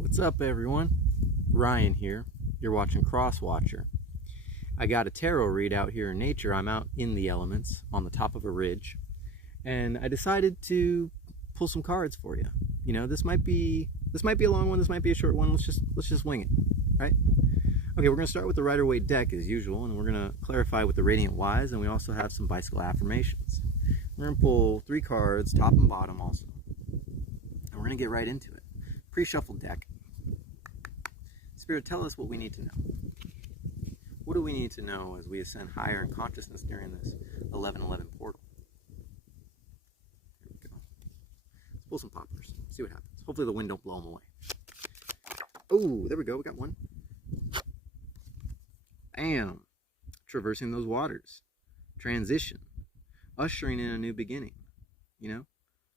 What's up, everyone? Ryan here. You're watching Crosswatcher. I got a tarot read out here in nature. I'm out in the elements on the top of a ridge, and I decided to pull some cards for you. You know, this might be a long one. This might be a short one. Let's just wing it, right? Okay, we're gonna start with the Rider-Waite deck as usual, and we're gonna clarify with the Radiant Wise, and we also have some bicycle affirmations. We're gonna pull 3 cards, top and bottom, also, and we're gonna get right into it. Pre-shuffled deck. Spirit, tell us what we need to know. What do we need to know as we ascend higher in consciousness during this 1111 portal? Here we go. Let's pull some poplars. See what happens. Hopefully the wind don't blow them away. Oh, there we go. We got one. Bam. Traversing those waters. Transition. Ushering in a new beginning. You know?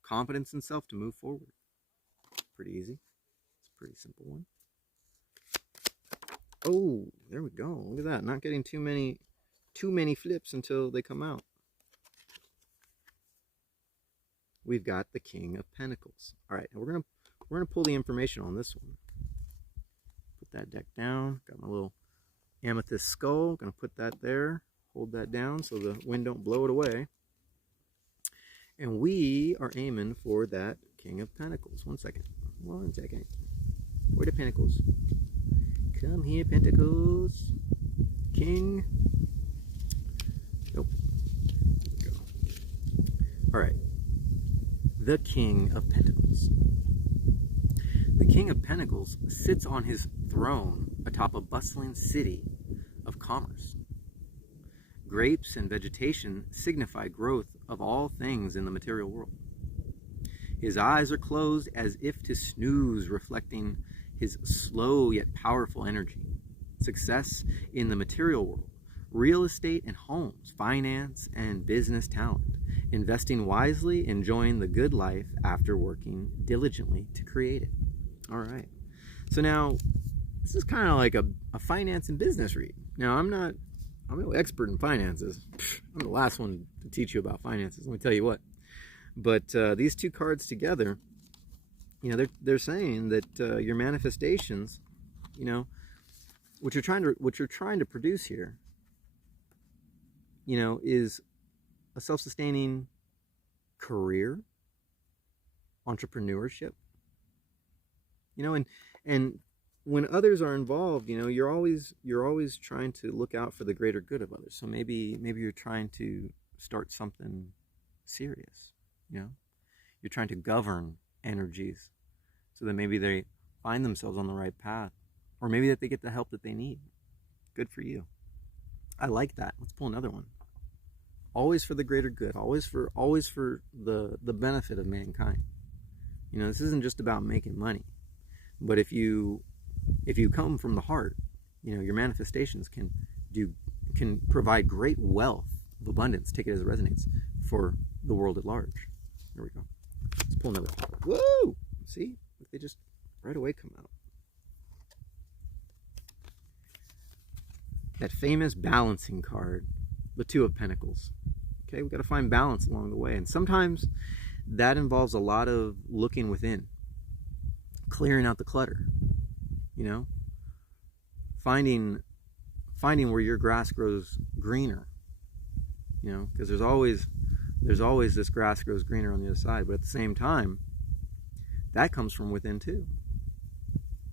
Confidence in self to move forward. Pretty easy. It's a pretty simple one. Oh, there we go. Look at that. Not getting too many flips until they come out. We've got the King of Pentacles. All right, we're gonna pull the information on this one. Put that deck down. Got my little amethyst skull. Gonna put that there. Hold that down so the wind don't blow it away. And we are aiming for that King of Pentacles. One second. Where the Pentacles? Come here, Pentacles. King. Nope. There we go. All right. The King of Pentacles. The King of Pentacles sits on his throne atop a bustling city of commerce. Grapes and vegetation signify growth of all things in the material world. His eyes are closed as if to snooze, reflecting his slow yet powerful energy. Success in the material world, real estate and homes, finance and business talent, investing wisely, enjoying the good life after working diligently to create it. All right. So now, this is kind of like a finance and business read. Now, I'm no expert in finances. I'm the last one to teach you about finances, let me tell you what. But these two cards together, you know, they're saying that your manifestations, you know, what you're trying to produce here, you know, is a self-sustaining career, entrepreneurship. You know, and when others are involved, you know, you're always trying to look out for the greater good of others. So maybe you're trying to start something serious, you know. You're trying to govern energies so that maybe they find themselves on the right path, or maybe that they get the help that they need. Good for you. I like that. Let's pull another one. Always for the greater good, always for the benefit of mankind. You know, this isn't just about making money, but if you come from the heart, you know, your manifestations can provide great wealth of abundance. Take it as it resonates for the world at large. There we go. Let's pull another. Whoa! See? They just right away come out. That famous balancing card, the Two of Pentacles. Okay, we got to find balance along the way, and sometimes that involves a lot of looking within, clearing out the clutter. You know, finding where your grass grows greener. You know, because there's always this grass grows greener on the other side, but at the same time, that comes from within too.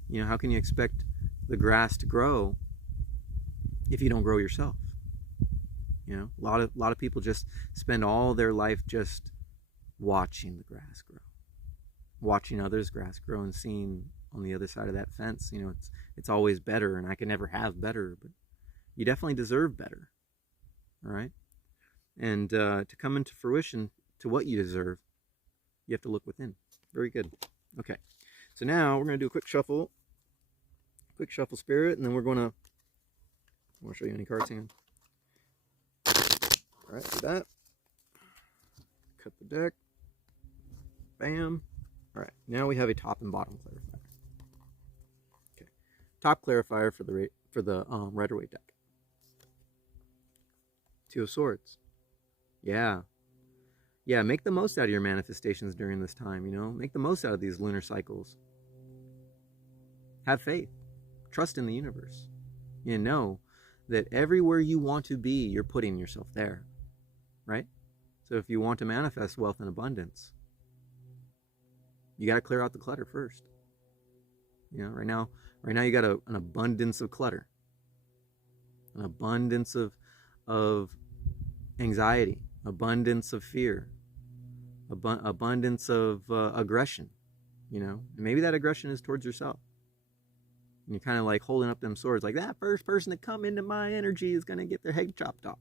You know, how can you expect the grass to grow if you don't grow yourself? You know, a lot of people just spend all their life just watching the grass grow, watching others' grass grow, and seeing on the other side of that fence, you know, it's always better, and I can never have better, but you definitely deserve better. All right, and to come into fruition to what you deserve, you have to look within. Very good. Okay, so now we're going to do a quick shuffle spirit, and then I want to show you any cards here. All right, do that. Cut the deck. Bam. All right, now we have a top and bottom clarifier. Okay, top clarifier for the Rider-Waite deck. Two of Swords. Yeah, make the most out of your manifestations during this time, you know. Make the most out of these lunar cycles. Have faith. Trust in the universe. You know that everywhere you want to be, you're putting yourself there, right? So if you want to manifest wealth and abundance, you got to clear out the clutter first. You know, right now you got an abundance of clutter, an abundance of anxiety, abundance of fear, abundance of aggression. You know, and maybe that aggression is towards yourself. And you're kind of like holding up them swords, like that first person to come into my energy is going to get their head chopped off.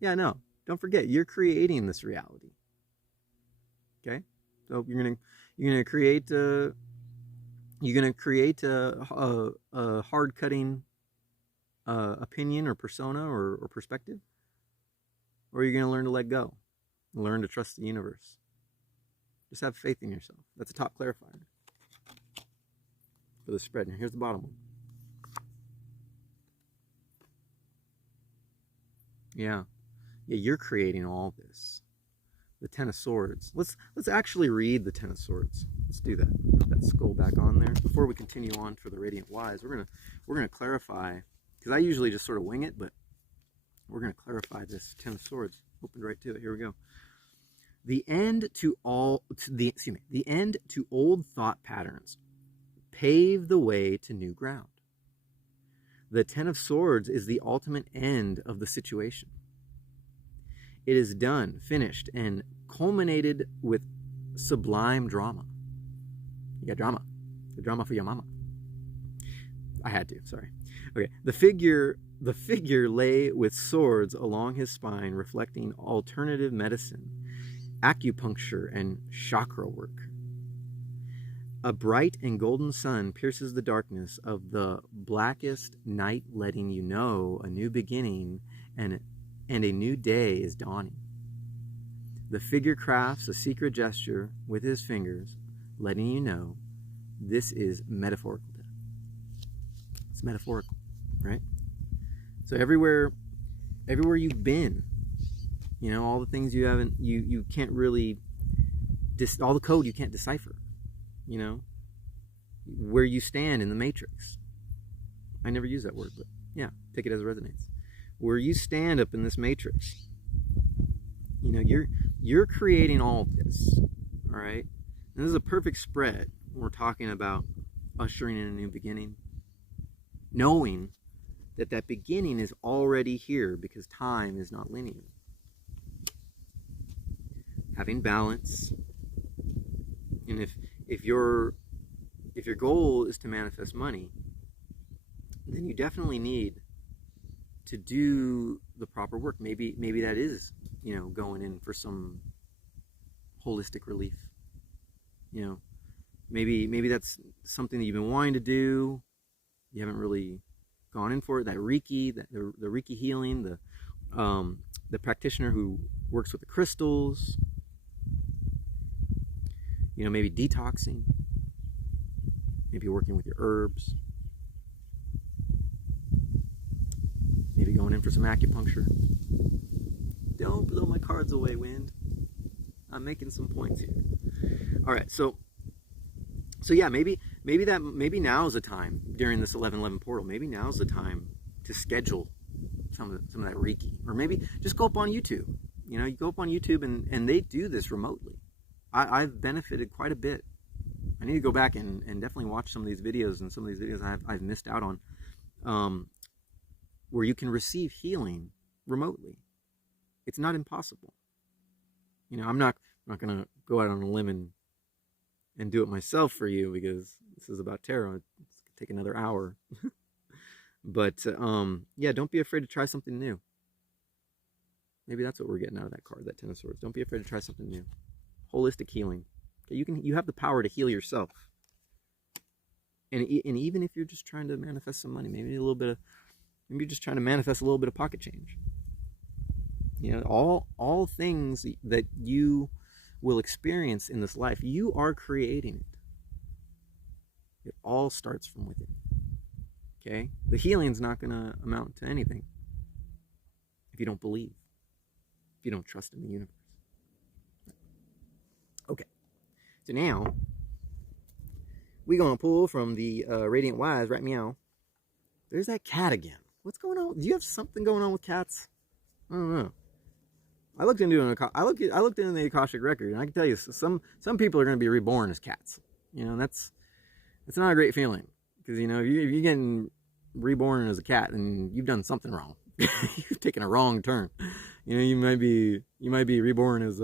Yeah, no, don't forget, you're creating this reality. Okay, so you're gonna create a hard cutting opinion or persona or perspective, or you're gonna learn to let go, learn to trust the universe. Just have faith in yourself. That's a top clarifier for the spread. And here's the bottom one. Yeah, you're creating all this. The Ten of Swords. Let's actually read the Ten of Swords. Let's do that. Put that skull back on there. Before we continue on for the Radiant Wise, we're gonna clarify, because I usually just sort of wing it, but we're gonna clarify this Ten of Swords. Opened right to it. Here we go. The end to old thought patterns. Pave the way to new ground. The Ten of Swords is the ultimate end of the situation. It is done, finished, and culminated with sublime drama. You got drama. The drama for your mama. I had to, sorry. Okay, the figure lay with swords along his spine, reflecting alternative medicine, acupuncture, and chakra work. A bright and golden sun pierces the darkness of the blackest night, letting you know a new beginning and a new day is dawning. The figure crafts a secret gesture with his fingers, letting you know this is metaphorical death. It's metaphorical, right? So everywhere you've been, you know, all the things you haven't, you can't really, all the code you can't decipher, you know, where you stand in the matrix. I never use that word, but yeah, take it as it resonates. Where you stand up in this matrix, you know, you're creating all of this, all right? And this is a perfect spread. We're talking about ushering in a new beginning, knowing that that beginning is already here because time is not linear. Having balance, and if your goal is to manifest money, then you definitely need to do the proper work. Maybe that is, you know, going in for some holistic relief. You know, maybe that's something that you've been wanting to do. You haven't really gone in for it. That Reiki, the Reiki healing, the practitioner who works with the crystals. You know, maybe detoxing. Maybe working with your herbs. Maybe going in for some acupuncture. Don't blow my cards away, Wind. I'm making some points here. All right, so yeah, maybe now is the time during this 11/11 portal. Maybe now is the time to schedule some of that Reiki, or maybe just go up on YouTube. You know, you go up on YouTube and they do this remotely. I've benefited quite a bit. I need to go back and definitely watch some of these videos, and some of these videos I've missed out on, where you can receive healing remotely. It's not impossible. You know, I'm not going to go out on a limb and do it myself for you, because this is about tarot. It's going to take another hour. But yeah, don't be afraid to try something new. Maybe that's what we're getting out of that card, that Ten of Swords. Don't be afraid to try something new. Holistic healing. Okay, you have the power to heal yourself. And even if you're just trying to manifest some money, maybe you're just trying to manifest a little bit of pocket change. You know, all things that you will experience in this life, you are creating it. It all starts from within. Okay? The healing's not going to amount to anything if you don't believe, if you don't trust in the universe. Okay. So now we gonna pull from the Radiant Wise, right meow. There's that cat again. What's going on? Do you have something going on with cats? I don't know. I looked into the Akashic record, and I can tell you, some people are going to be reborn as cats. You know, that's not a great feeling, because you know, if you're getting reborn as a cat, then you've done something wrong. You've taken a wrong turn. You know, you might be reborn as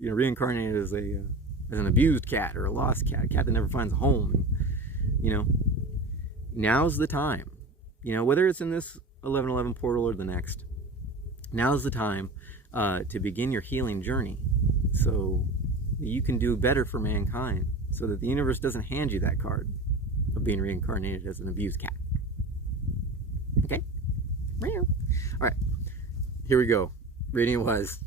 reincarnated as an abused cat or a lost cat, a cat that never finds a home. And, you know, now's the time. You know, whether it's in this 1111 portal or the next, now's the time to begin your healing journey, so that you can do better for mankind, so that the universe doesn't hand you that card of being reincarnated as an abused cat. Okay? All right, here we go. Radiant Wise.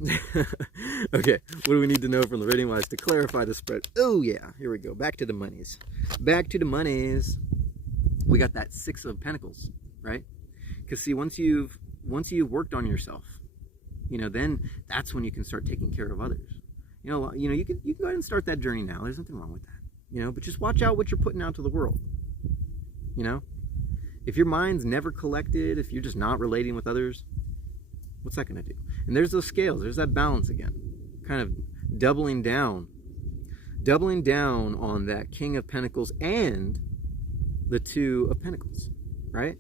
Okay, what do we need to know from the Radiant Wise to clarify the spread? Oh yeah, here we go. Back to the monies. Back to the monies. We got that Six of Pentacles, right? Because see, once you've worked on yourself, you know, then that's when you can start taking care of others. You know, you can go ahead and start that journey now. There's nothing wrong with that. You know, but just watch out what you're putting out to the world. You know, if your mind's never collected, if you're just not relating with others, what's that going to do? And there's those scales. There's that balance again, kind of doubling down on that King of Pentacles and the Two of Pentacles, right?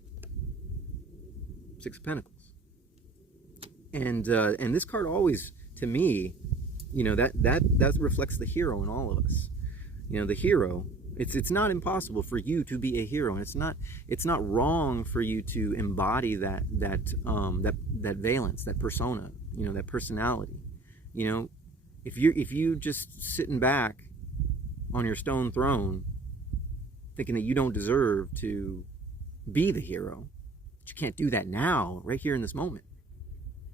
Six of Pentacles. And this card always, to me, you know, that reflects the hero in all of us. You know, the hero. It's not impossible for you to be a hero, and it's not wrong for you to embody that valence, that persona, you know, that personality. You know, if you just sitting back on your stone throne, thinking that you don't deserve to be the hero, but you can't do that now, right here in this moment.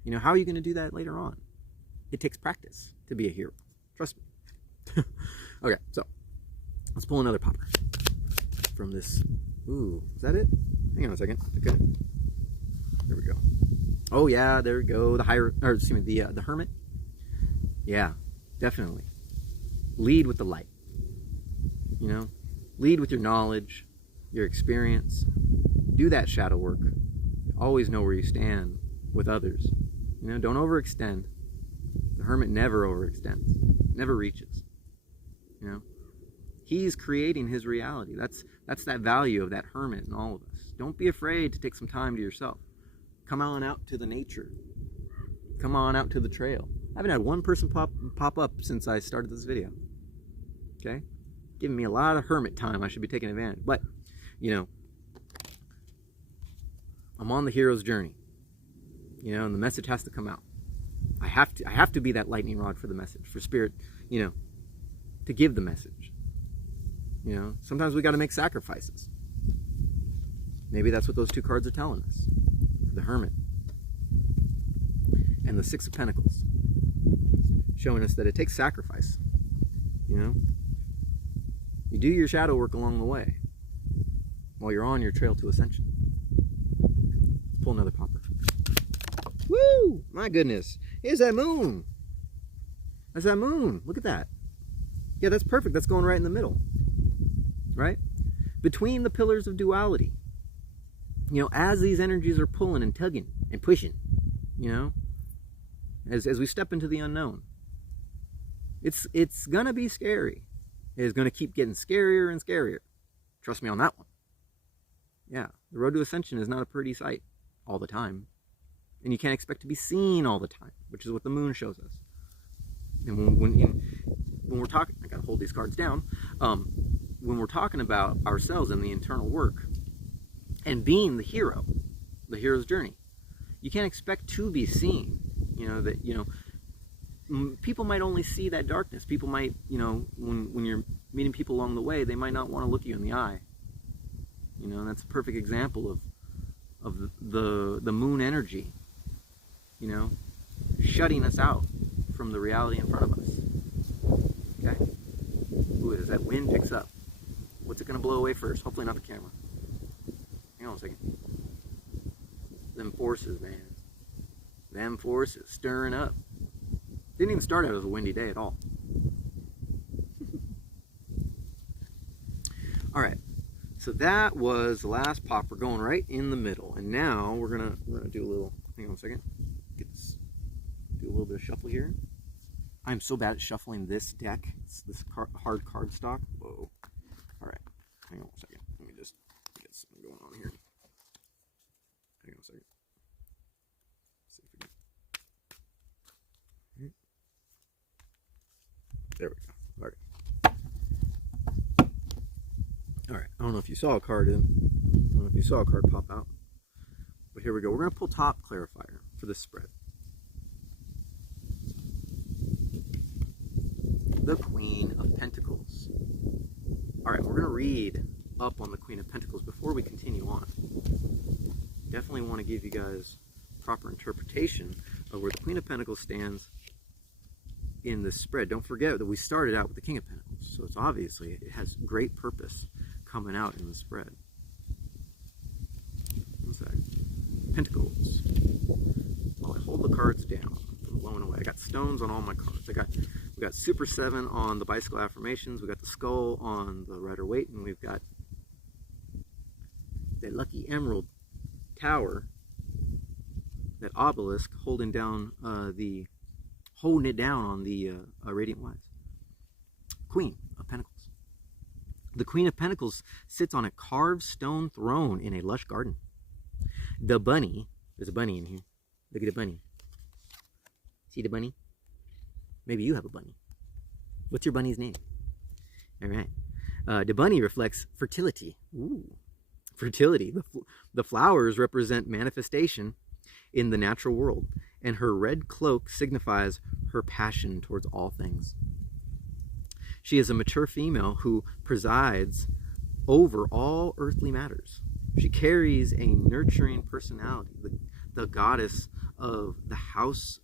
You know, how are you going to do that later on? It takes practice to be a hero. Trust me. Okay, so let's pull another popper from this. Ooh, is that it? Hang on a second. Okay. There we go. Oh yeah, there we go. The Hermit. Yeah, definitely. Lead with the light. You know, lead with your knowledge, your experience. Do that shadow work. Always know where you stand with others. You know, don't overextend. The Hermit never overextends, never reaches. You know, he's creating his reality. That's that value of that Hermit in all of us. Don't be afraid to take some time to yourself. Come on out to the nature. Come on out to the trail. I haven't had one person pop up since I started this video. Okay, giving me a lot of hermit time. I should be taking advantage. But you know, I'm on the hero's journey. You know, and the message has to come out. I have to be that lightning rod for the message, for spirit, you know, to give the message. You know, sometimes we got to make sacrifices. Maybe that's what those two cards are telling us. The Hermit and the Six of Pentacles, showing us that it takes sacrifice. You know, you do your shadow work along the way while you're on your trail to ascension. Let's pull another popper. Woo! My goodness. Here's that moon. That's that moon. Look at that. Yeah, that's perfect. That's going right in the middle. Right? Between the pillars of duality. You know, as these energies are pulling and tugging and pushing, you know, as we step into the unknown, it's going to be scary. It's going to keep getting scarier and scarier. Trust me on that one. Yeah, the road to ascension is not a pretty sight all the time. And you can't expect to be seen all the time, which is what the moon shows us. And when we're talking, I gotta hold these cards down. When we're talking about ourselves and the internal work and being the hero, the hero's journey, you can't expect to be seen. You know, that, you know, people might only see that darkness. People might, you know, when you're meeting people along the way, they might not want to look you in the eye. You know, and that's a perfect example of the moon energy. You know, shutting us out from the reality in front of us. Okay? Ooh, as that wind picks up, what's it going to blow away first? Hopefully not the camera. Hang on a second. Them forces, man. Them forces stirring up. Didn't even start out as a windy day at all. All right. So that was the last pop. We're going right in the middle, and now we're gonna do a little. Hang on a second. Do a little bit of shuffle here. I'm so bad at shuffling this deck. It's this hard card stock. Whoa. All right. Hang on a second. Let me just get something going on here. Hang on a second. See if we can. There we go. All right. All right. I don't know if you saw a card pop out, but here we go. We're gonna pull top clarifier for this spread. The Queen of Pentacles. All right, we're going to read up on the Queen of Pentacles before we continue on. Definitely want to give you guys proper interpretation of where the Queen of Pentacles stands in this spread. Don't forget that we started out with the King of Pentacles, so it's obviously it has great purpose coming out in the spread. One sec. Pentacles. While I hold the cards down from blowing away, I got stones on all my cards. We got Super 7 on the Bicycle Affirmations, we got the Skull on the Rider-Waite, and we've got that lucky Emerald Tower, that obelisk holding it down on the Radiant Wise. Queen of Pentacles. The Queen of Pentacles sits on a carved stone throne in a lush garden. The bunny, there's a bunny in here. Look at the bunny. See the bunny? Maybe you have a bunny. What's your bunny's name? All right. The bunny reflects fertility. Ooh, fertility. The flowers represent manifestation in the natural world, and her red cloak signifies her passion towards all things. She is a mature female who presides over all earthly matters. She carries a nurturing personality, the goddess of the house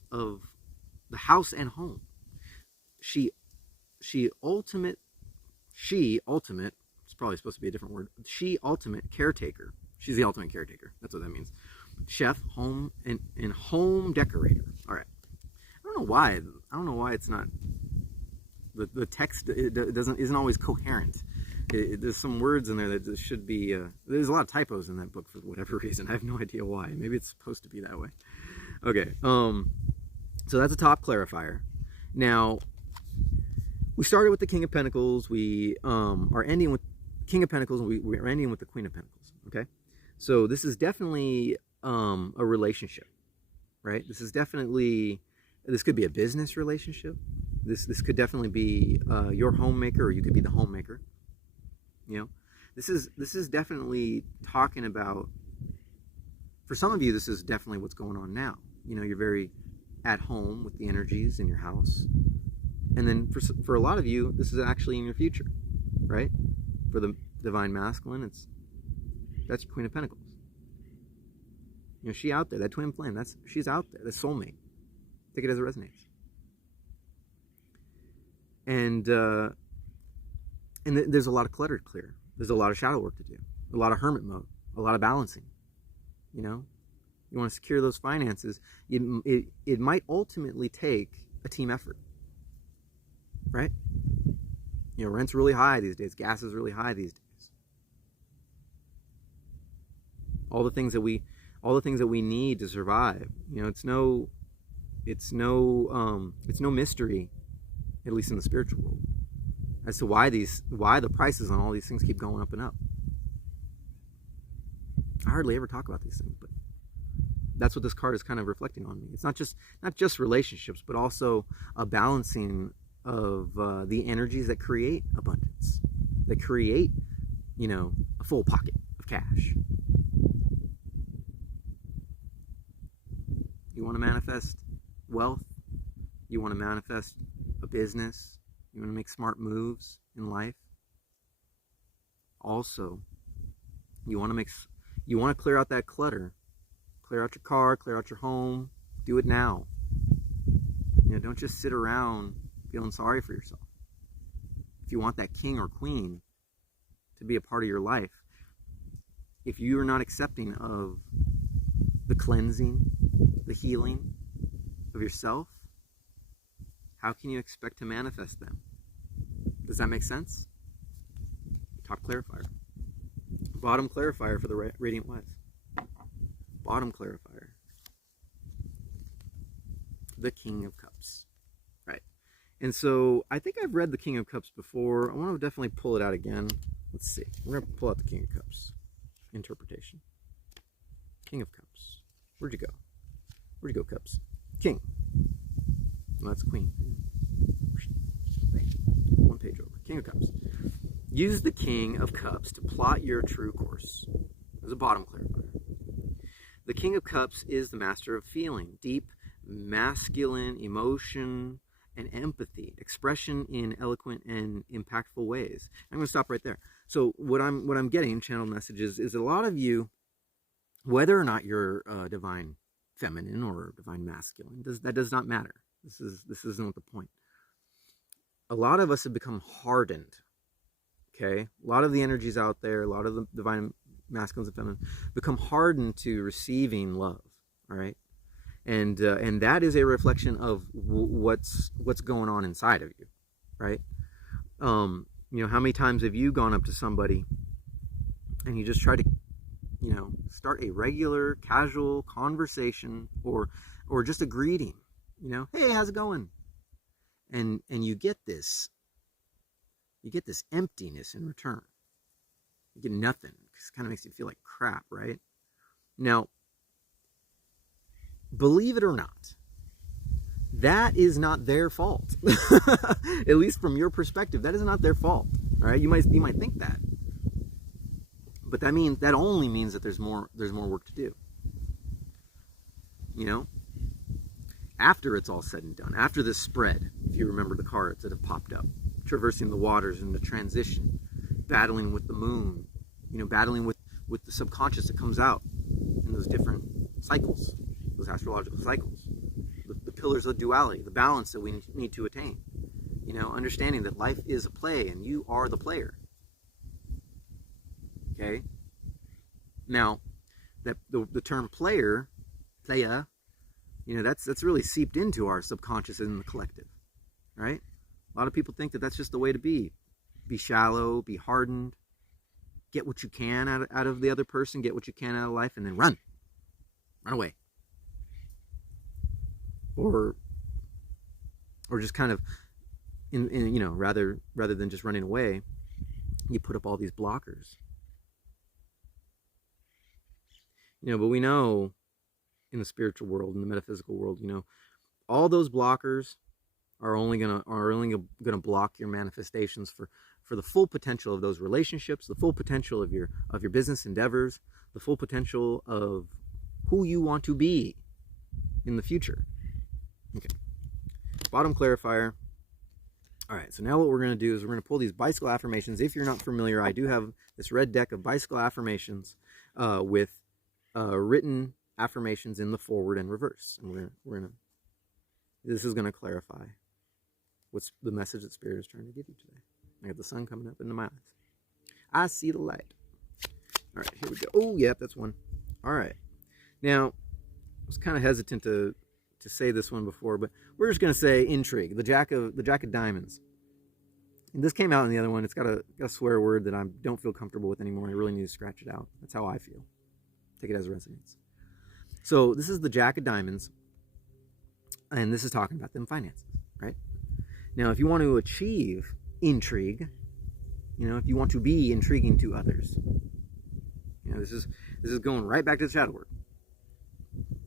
and home. She ultimate, it's probably supposed to be a different word. She ultimate caretaker. She's the ultimate caretaker. That's what that means. Chef, home, and home decorator. All right. I don't know why it's not, the text isn't always coherent. There's some words in there that should be, there's a lot of typos in that book for whatever reason. I have no idea why. Maybe it's supposed to be that way. Okay. So that's a top clarifier. Now, we started with the King of Pentacles. We are ending with King of Pentacles, and we're ending with the Queen of Pentacles. Okay, so this is definitely a relationship, right? This could be a business relationship. This could definitely be your homemaker, or you could be the homemaker. You know, this is definitely talking about. For some of you, this is definitely what's going on now. You know, you're very at home with the energies in your house. And then for a lot of you, this is actually in your future, right? For the Divine Masculine, that's your Queen of Pentacles. You know, she out there, that twin flame, she's out there, the soulmate. Take it as it resonates. And there's a lot of clutter to clear. There's a lot of shadow work to do. A lot of hermit mode. A lot of balancing. You know, you want to secure those finances. It might ultimately take a team effort. Right? You know, rent's really high these days. Gas is really high these days. All the things that we need to survive. You know, it's no mystery, at least in the spiritual world, as to why the prices on all these things keep going up and up. I hardly ever talk about these things, but that's what this card is kind of reflecting on me. It's not just relationships, but also a balancing of the energies that create abundance, that create, you know, a full pocket of cash. You want to manifest wealth, you want to manifest a business, you want to make smart moves in life. Also, you want to clear out that clutter. Clear out your car, clear out your home. Do it now. You know, don't just sit around feeling sorry for yourself. If you want that king or queen to be a part of your life, if you are not accepting of the cleansing, the healing of yourself, how can you expect to manifest them? Does that make sense? top clarifier. Bottom clarifier for the Radiant Wise. Bottom clarifier. The King of Cups. Right. And so I think I've read the King of Cups before. I want to definitely pull it out again. Let's see. We're going to pull out the King of Cups. Interpretation. King of Cups. Where'd you go? Where'd you go, Cups? King. No, that's Queen. One page over. King of Cups. Use the King of Cups to plot your true course. There's a bottom clarifier. The King of Cups is the master of feeling, deep, masculine emotion and empathy, expression in eloquent and impactful ways. I'm going to stop right there. So what I'm getting, channel messages, is a lot of you, whether or not you're divine feminine or divine masculine, that does not matter. This isn't the point. A lot of us have become hardened. Okay, a lot of the energies out there, a lot of the divine masculines and feminine become hardened to receiving love. All right, and that is a reflection of what's going on inside of you, right? You know, how many times have you gone up to somebody and you just try to, you know, start a regular, casual conversation or just a greeting, you know, hey, how's it going? And you get this emptiness in return. You get nothing. It kind of makes you feel like crap, right? Now, believe it or not, that is not their fault. At least from your perspective, that is not their fault. All right, you might think that, but that only means that there's more work to do. You know, after it's all said and done, after this spread, if you remember the cards that have popped up, traversing the waters and the transition, battling with the moon, you know, battling with the subconscious that comes out in those different cycles, those astrological cycles, the pillars of duality, the balance that we need to attain, you know, understanding that life is a play and you are the player. Okay? Now, that the term playa, you know, that's really seeped into our subconscious and the collective, right? A lot of people think that that's just the way to be. Be shallow, be hardened, get what you can out of the other person, get what you can out of life, and then run away. Or just kind of, in you know, rather than just running away, you put up all these blockers. You know, but we know in the spiritual world, in the metaphysical world, you know, all those blockers are only gonna block your manifestations for the full potential of those relationships, the full potential of your business endeavors, the full potential of who you want to be in the future. Okay. Bottom clarifier. All right, so now what we're going to do is we're going to pull these bicycle affirmations. If you're not familiar, I do have this red deck of bicycle affirmations with written affirmations in the forward and reverse. And this is going to clarify what's the message that Spirit is trying to give you today. I got the sun coming up into my eyes. I see the light. All right, here we go. Oh, yep, that's one. All right. Now, I was kind of hesitant to say this one before, but we're just going to say intrigue, the Jack of Diamonds. And this came out in the other one. It's got a swear word that I don't feel comfortable with anymore. I really need to scratch it out. That's how I feel. Take it as resonance. So this is the Jack of Diamonds, and this is talking about them finances, right? Now, if you want to achieve intrigue, you know, if you want to be intriguing to others, you know, this is going right back to the shadow work,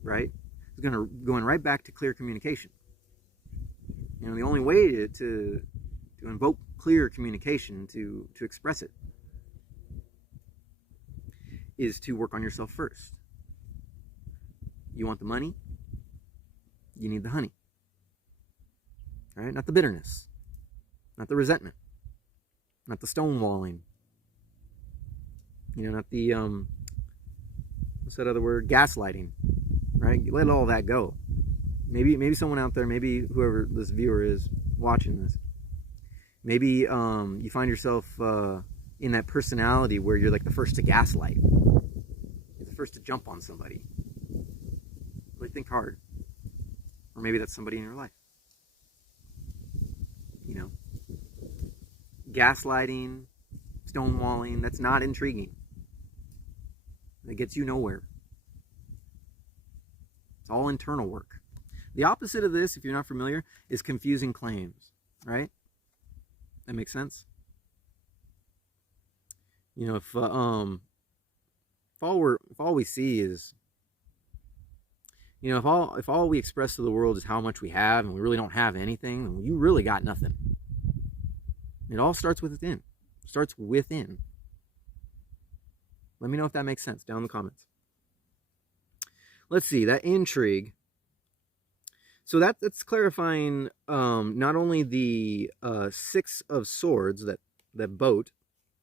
right? It's going right back to clear communication. You know, the only way to invoke clear communication, to express it, is to work on yourself first. You want the money? You need the honey. All right? Not the bitterness. Not the resentment. Not the stonewalling. You know, not the, what's that other word? Gaslighting. Right? You let all that go. Maybe someone out there, maybe whoever this viewer is watching this, maybe you find yourself in that personality where you're like the first to gaslight. You're the first to jump on somebody. Really think hard. Or maybe that's somebody in your life. You know, gaslighting, stonewalling. That's not intriguing. That gets you nowhere. It's all internal work. The opposite of this, if you're not familiar, is confusing claims, right? That makes sense? You know, if all we see is, you know, if all we express to the world is how much we have and we really don't have anything, then you really got nothing. It all starts within. It starts within. Let me know if that makes sense down in the comments. Let's see, that intrigue. So that's clarifying not only the Six of Swords, that boat,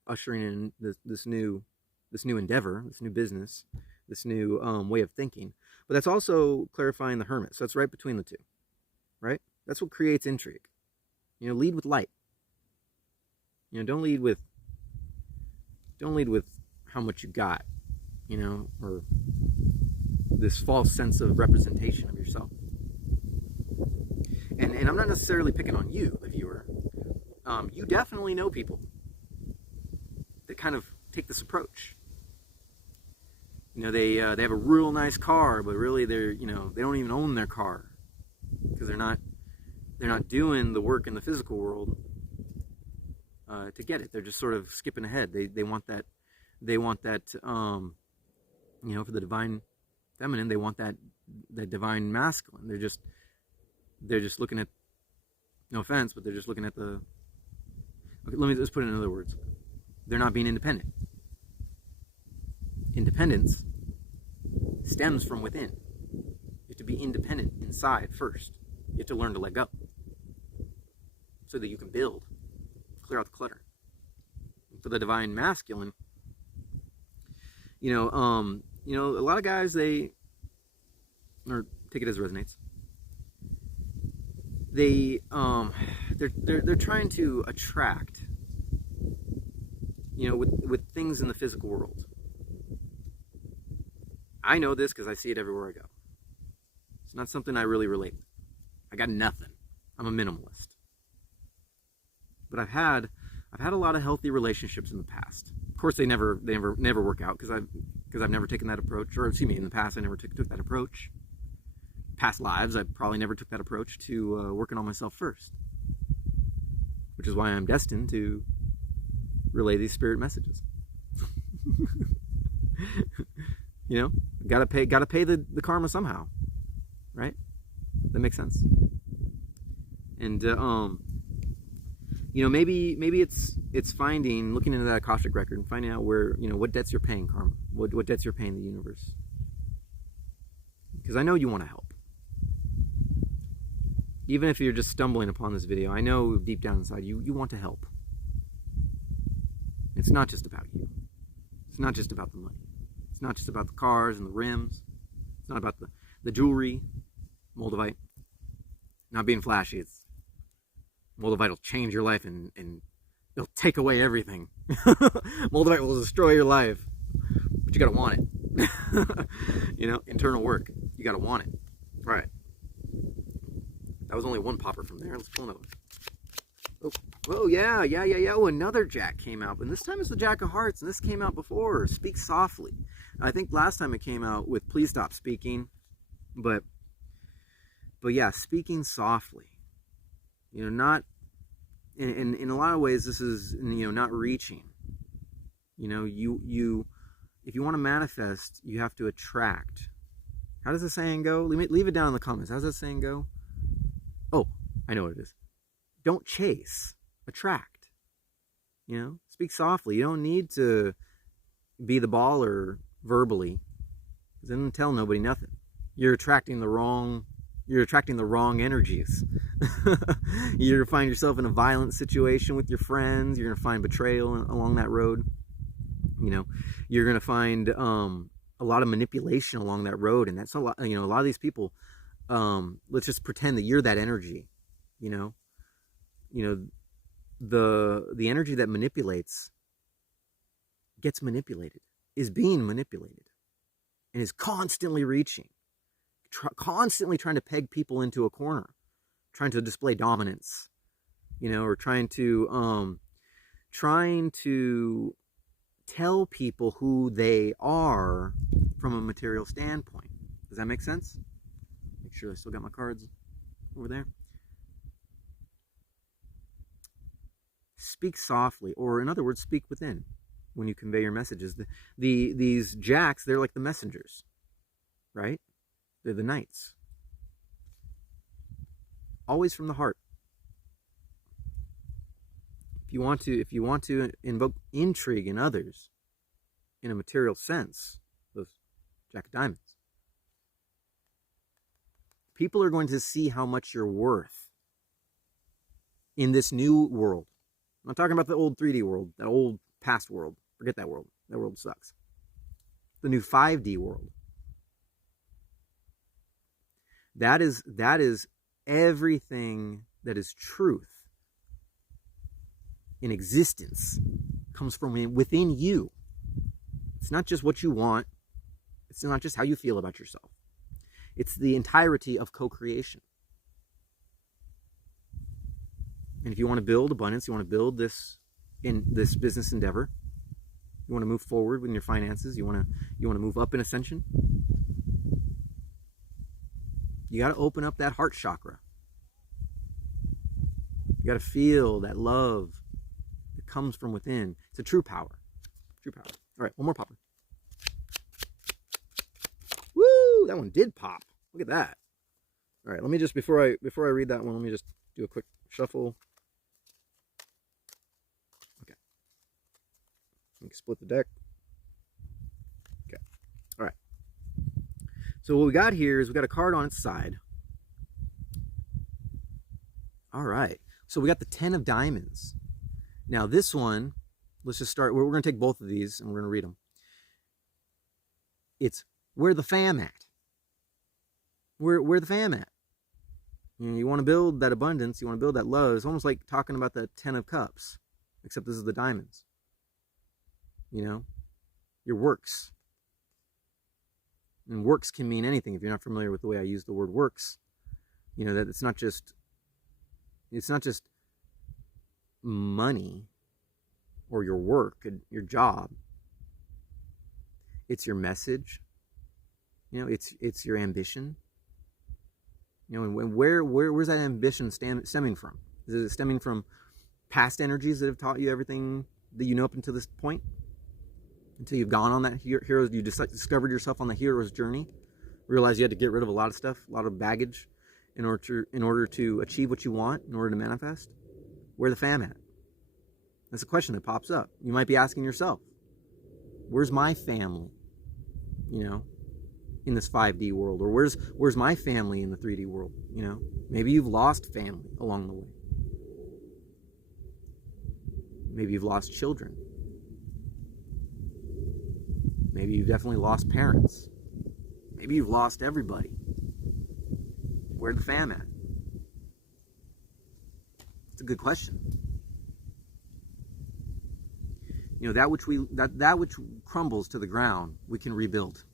ushering in this new endeavor, this new business, this new way of thinking, but that's also clarifying the Hermit. So it's right between the two, right? That's what creates intrigue. You know, lead with light. You know, don't lead with how much you got, you know, or this false sense of representation of yourself. And I'm not necessarily picking on you, the viewer. You definitely know people that kind of take this approach. You know, they have a real nice car, but really they don't even own their car because they're not doing the work in the physical world to get it. They're just sort of skipping ahead. They want that you know, for the divine feminine, they want that divine masculine. They're just looking at, no offense, but they're just looking at the, okay, let me just put it in other words. They're not being independent. Independence stems from within. You have to be independent inside first. You have to learn to let go so that you can build, clear out the clutter. For the divine masculine, you know, a lot of guys, or take it as it resonates. They're trying to attract, you know, with things in the physical world. I know this because I see it everywhere I go. It's not something I really relate with. I got nothing. I'm a minimalist. But I've had a lot of healthy relationships in the past. Of course, they never work out because I've never taken that approach. Or excuse me, in the past I never took that approach. Past lives, I probably never took that approach to working on myself first, which is why I'm destined to relay these spirit messages. You know, gotta pay the karma somehow, right? That makes sense. And you know, maybe it's finding, looking into that Akashic record and finding out where, you know, what debts you're paying karma, what debts you're paying the universe. Because I know you want to help. Even if you're just stumbling upon this video, I know deep down inside you want to help. It's not just about you. It's not just about the money. It's not just about the cars and the rims. It's not about the jewelry, Moldavite. Not being flashy. It's Moldavite will change your life and it'll take away everything. Moldavite will destroy your life. But you gotta want it. You know, internal work. You gotta want it. Right. That was only one popper from there. Let's pull another one. Oh, yeah. Oh, another Jack came out. And this time it's the Jack of Hearts. And this came out before. Speak Softly. I think last time it came out with Please Stop Speaking. But yeah, speaking softly. You know, not... In a lot of ways, this is, you know, not reaching. You know, you if you want to manifest, you have to attract. How does the saying go? Leave it down in the comments. How does that saying go? Oh, I know what it is. Don't chase. Attract. You know, speak softly. You don't need to be the baller verbally. Because then tell nobody nothing. You're attracting the wrong energies. You're gonna find yourself in a violent situation with your friends. You're gonna find betrayal along that road. You know, you're gonna find a lot of manipulation along that road, and that's a lot. You know, a lot of these people. Let's just pretend that you're that energy. You know, the energy that manipulates gets manipulated, is being manipulated, and is constantly reaching. Constantly trying to peg people into a corner, trying to display dominance, you know, or trying to trying to tell people who they are from a material standpoint. Does that make sense? Make sure I still got my cards over there. Speak softly, or in other words, speak within when you convey your messages. These jacks, they're like the messengers, right? They're the knights. Always from the heart. If you want to invoke intrigue in others in a material sense, those Jack of Diamonds, people are going to see how much you're worth in this new world. I'm not talking about the old 3D world, that old past world. Forget that world. That world sucks. The new 5D world. That is everything that is truth in existence comes from within you. It's not just what you want. It's not just how you feel about yourself. It's the entirety of co-creation. And if you want to build abundance, you want to build this in this business endeavor, you want to move forward in your finances, you want to move up in ascension, you got to open up that heart chakra. You got to feel that love that comes from within. It's a true power. True power. All right, one more popper. Woo! That one did pop. Look at that. All right, let me just, before I read that one, let me just do a quick shuffle. Okay. Let me split the deck. Okay. All right. So what we got here is we got a card on its side. All right. So we got the 10 of Diamonds. Now this one, let's just start. We're going to take both of these and we're going to read them. It's where the fam at. Where the fam at. You know, you want to build that abundance. You want to build that love. It's almost like talking about the 10 of Cups, except this is the diamonds. You know, your works. And works can mean anything. If you're not familiar with the way I use the word works, you know that it's not just money or your work, your job. It's your message. You know, it's your ambition. You know, and where's that ambition stemming from? Is it stemming from past energies that have taught you everything that you know up until this point? Until you've gone on that hero, you discovered yourself on the hero's journey, realized you had to get rid of a lot of stuff, a lot of baggage, in order to achieve what you want, in order to manifest. Where the fam at? That's a question that pops up. You might be asking yourself, where's my family? You know, in this 5D world, or where's my family in the 3D world? You know, maybe you've lost family along the way. Maybe you've lost children. Maybe you've definitely lost parents. Maybe you've lost everybody. Where the fam at? It's a good question. You know, that which crumbles to the ground, we can rebuild.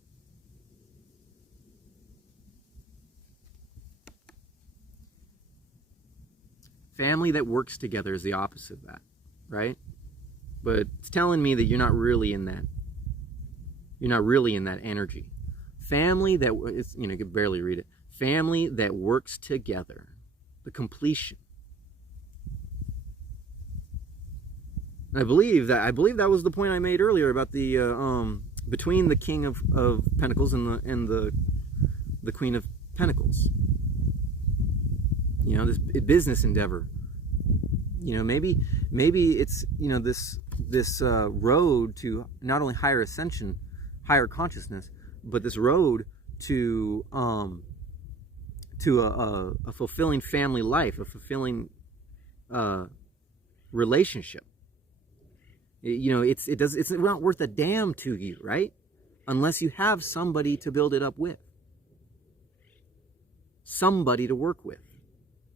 Family that works together is the opposite of that, right? But it's telling me that you're not really in that. You're not really in that energy. Family that, you know, you can barely read it. Family that works together. The completion. I believe that was the point I made earlier about the between the King of Pentacles and the Queen of Pentacles. You know, this business endeavor. You know, maybe it's, you know, this road to not only higher ascension, higher consciousness, but this road to a fulfilling family life, a fulfilling relationship. You know, it's not worth a damn to you, right? Unless you have somebody to build it up with, somebody to work with,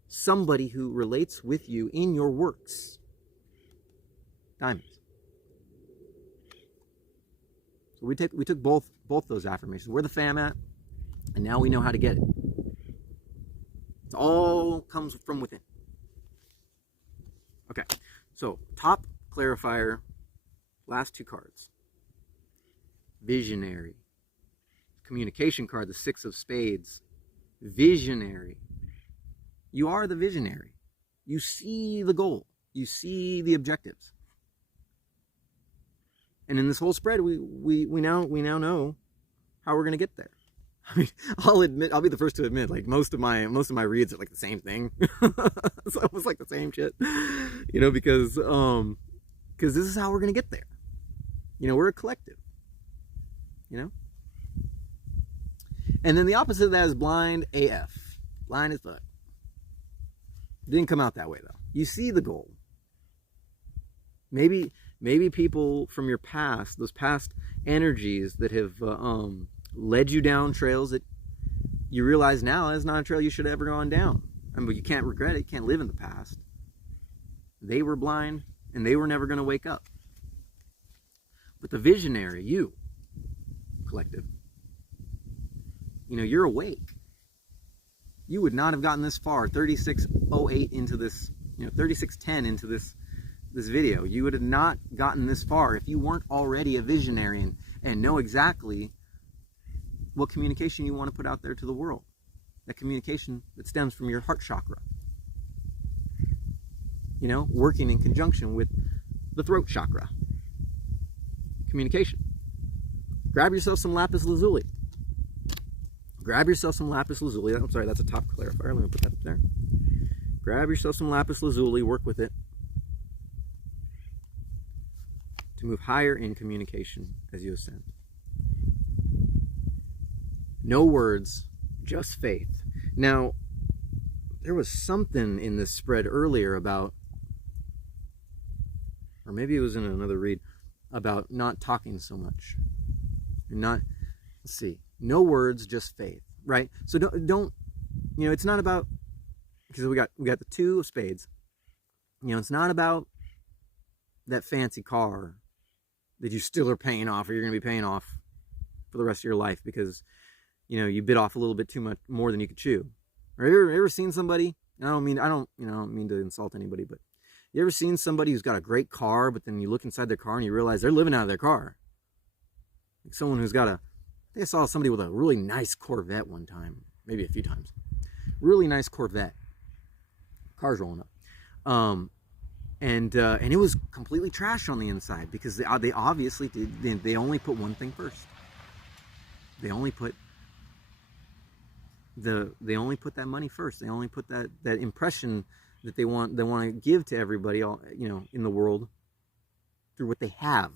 somebody who relates with you in your works. Diamonds. So we took both those affirmations. Where the fam at? And now we know how to get it. It all comes from within. Okay, so top clarifier, last two cards. Visionary. Communication card, the 6 of spades. Visionary. You are the visionary. You see the goal. You see the objectives. And in this whole spread, we now know how we're gonna get there. I mean, I'll be the first to admit, like most of my reads are like the same thing. It's almost like the same shit, you know, because this is how we're gonna get there. You know, we're a collective. You know. And then the opposite of that is blind AF, blind as fuck. Didn't come out that way though. You see the goal. Maybe people from your past, those past energies that have led you down trails that you realize now is not a trail you should have ever gone down. I mean, you can't regret it. You can't live in the past. They were blind and they were never going to wake up. But the visionary, you, collective, you know, you're awake. You would not have gotten this far, 3608 into this, you know, 3610 into this video. You would have not gotten this far if you weren't already a visionary and know exactly what communication you want to put out there to the world. That communication that stems from your heart chakra. You know, working in conjunction with the throat chakra. Communication. Grab yourself some lapis lazuli. Grab yourself some lapis lazuli. I'm sorry, that's a top clarifier. Let me put that up there. Grab yourself some lapis lazuli, work with it to move higher in communication as you ascend. No words, just faith. Now, there was something in this spread earlier about, or maybe it was in another read, about not talking so much. And not, let's see, no words, just faith, right? So don't, you know, it's not about, because we got the 2 of spades. You know, it's not about that fancy car that you still are paying off, or you're going to be paying off for the rest of your life because, you know, you bit off a little bit too much more than you could chew. Or you ever seen somebody? I don't mean to insult anybody, but you ever seen somebody who's got a great car, but then you look inside their car and you realize they're living out of their car? Like someone who's got I think I saw somebody with a really nice Corvette one time, maybe a few times. Really nice Corvette. Car's rolling up. And it was completely trash on the inside because they obviously did. They only put one thing first. They only put that money first. They only put that impression that they want to give to everybody, you know, in the world through what they have,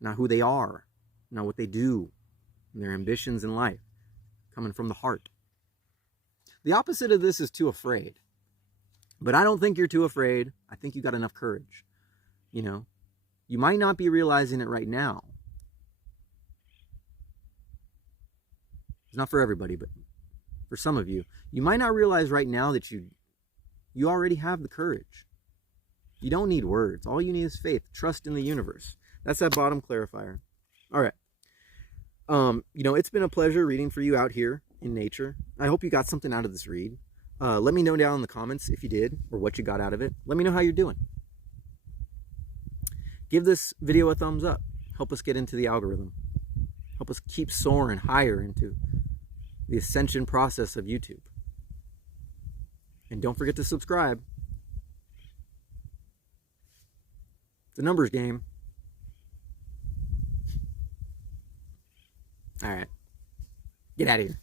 not who they are, not what they do, and their ambitions in life, coming from the heart. The opposite of this is too afraid. But I don't think you're too afraid. I think you got enough courage. You know, you might not be realizing it right now. It's not for everybody, but for some of you, you might not realize right now that you already have the courage. You don't need words. All you need is faith. Trust in the universe. That's that bottom clarifier. All right. You know, it's been a pleasure reading for you out here in nature. I hope you got something out of this read. Let me know down in the comments if you did or what you got out of it. Let me know how you're doing. Give this video a thumbs up. Help us get into the algorithm. Help us keep soaring higher into the ascension process of YouTube. And don't forget to subscribe. It's a numbers game. All right. Get out of here.